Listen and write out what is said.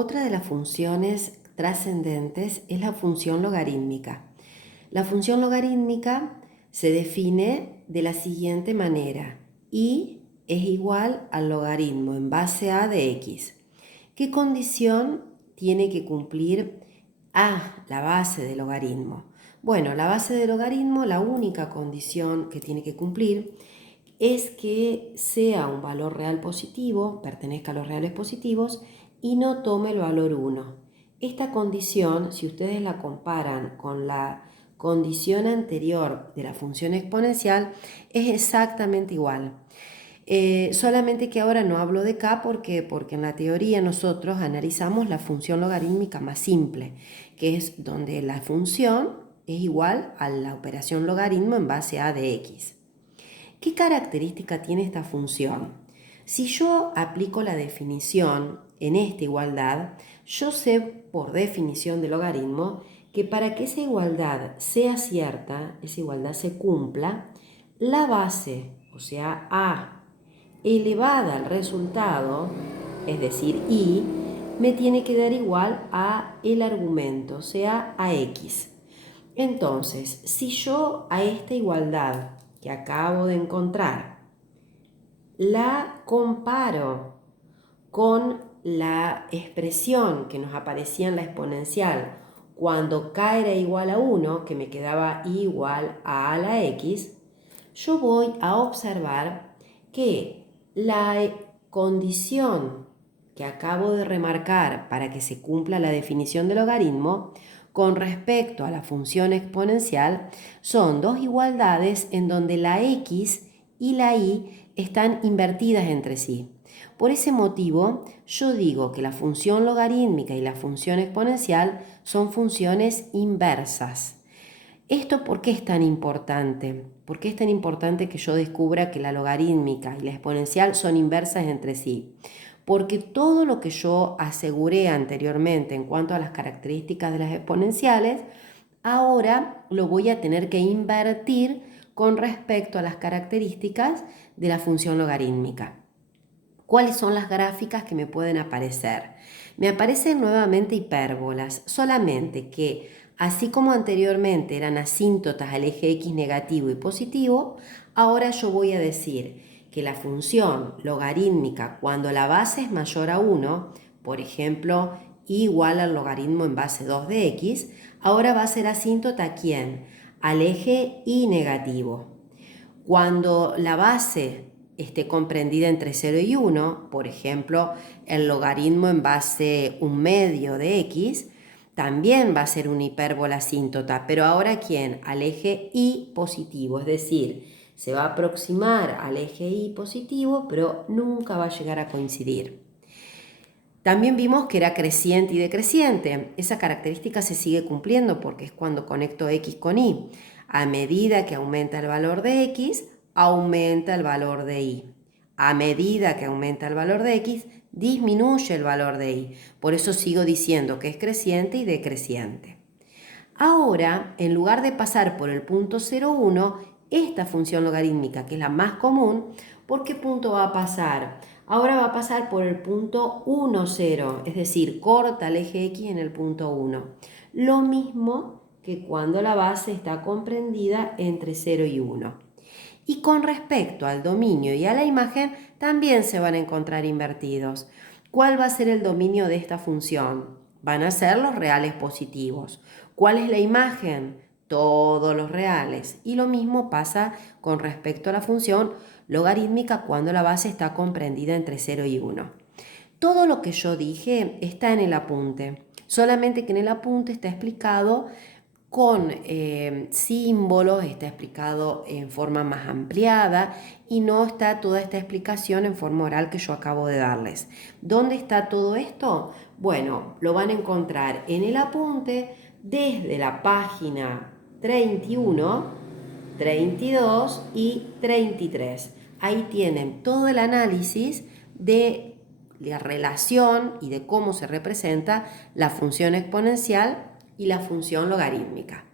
Otra de las funciones trascendentes es la función logarítmica. La función logarítmica se define de la siguiente manera: y es igual al logaritmo en base a de x. ¿Qué condición tiene que cumplir a, la base del logaritmo? Bueno, la base del logaritmo, la única condición que tiene que cumplir es que sea un valor real positivo, pertenezca a los reales positivos y no tome el valor 1. Esta condición, si ustedes la comparan con la condición anterior de la función exponencial, es exactamente igual. Solamente que ahora no hablo de k porque en la teoría nosotros analizamos la función logarítmica más simple, que es donde la función es igual a la operación logaritmo en base a de x. ¿Qué característica tiene esta función? Si yo aplico la definición en esta igualdad, yo sé por definición de logaritmo que para que esa igualdad sea cierta, esa igualdad se cumpla, la base, o sea, a elevada al resultado, es decir, y, me tiene que dar igual a el argumento, o sea, a x. Entonces, si yo a esta igualdad que acabo de encontrar la comparo con la expresión que nos aparecía en la exponencial cuando k era igual a 1, que me quedaba igual a la x, yo voy a observar que la condición que acabo de remarcar para que se cumpla la definición de logaritmo con respecto a la función exponencial son dos igualdades en donde la x y la y están invertidas entre sí. Por ese motivo, yo digo que la función logarítmica y la función exponencial son funciones inversas. ¿Esto por qué es tan importante? ¿Por qué es tan importante que yo descubra que la logarítmica y la exponencial son inversas entre sí? Porque todo lo que yo aseguré anteriormente en cuanto a las características de las exponenciales, ahora lo voy a tener que invertir con respecto a las características de la función logarítmica. ¿Cuáles son las gráficas que me pueden aparecer? Me aparecen nuevamente hipérbolas, solamente que así como anteriormente eran asíntotas al eje x negativo y positivo, ahora yo voy a decir que la función logarítmica cuando la base es mayor a 1, por ejemplo, igual al logaritmo en base 2 de x, ahora va a ser asíntota ¿a quién? Al eje y negativo. Cuando la base esté comprendida entre 0 y 1, por ejemplo, el logaritmo en base 1/2 de x, también va a ser una hipérbola asíntota, pero ahora ¿quién? Al eje y positivo, es decir, se va a aproximar al eje y positivo, pero nunca va a llegar a coincidir. También vimos que era creciente y decreciente. Esa característica se sigue cumpliendo porque es cuando conecto x con y. A medida que aumenta el valor de x, aumenta el valor de y. A medida que aumenta el valor de x, disminuye el valor de y. Por eso sigo diciendo que es creciente y decreciente. Ahora, en lugar de pasar por el punto 0,1, esta función logarítmica, que es la más común, ¿por qué punto va a pasar? Ahora va a pasar por el punto 1, 0, es decir, corta el eje x en el punto 1. Lo mismo que cuando la base está comprendida entre 0 y 1. Y con respecto al dominio y a la imagen, también se van a encontrar invertidos. ¿Cuál va a ser el dominio de esta función? Van a ser los reales positivos. ¿Cuál es la imagen? Todos los reales. Y lo mismo pasa con respecto a la función logarítmica cuando la base está comprendida entre 0 y 1. Todo lo que yo dije está en el apunte, solamente que en el apunte está explicado con símbolos, está explicado en forma más ampliada y no está toda esta explicación en forma oral que yo acabo de darles. ¿Dónde está todo esto? Bueno, lo van a encontrar en el apunte desde la página 31, 32 y 33. Ahí tienen todo el análisis de la relación y de cómo se representa la función exponencial y la función logarítmica.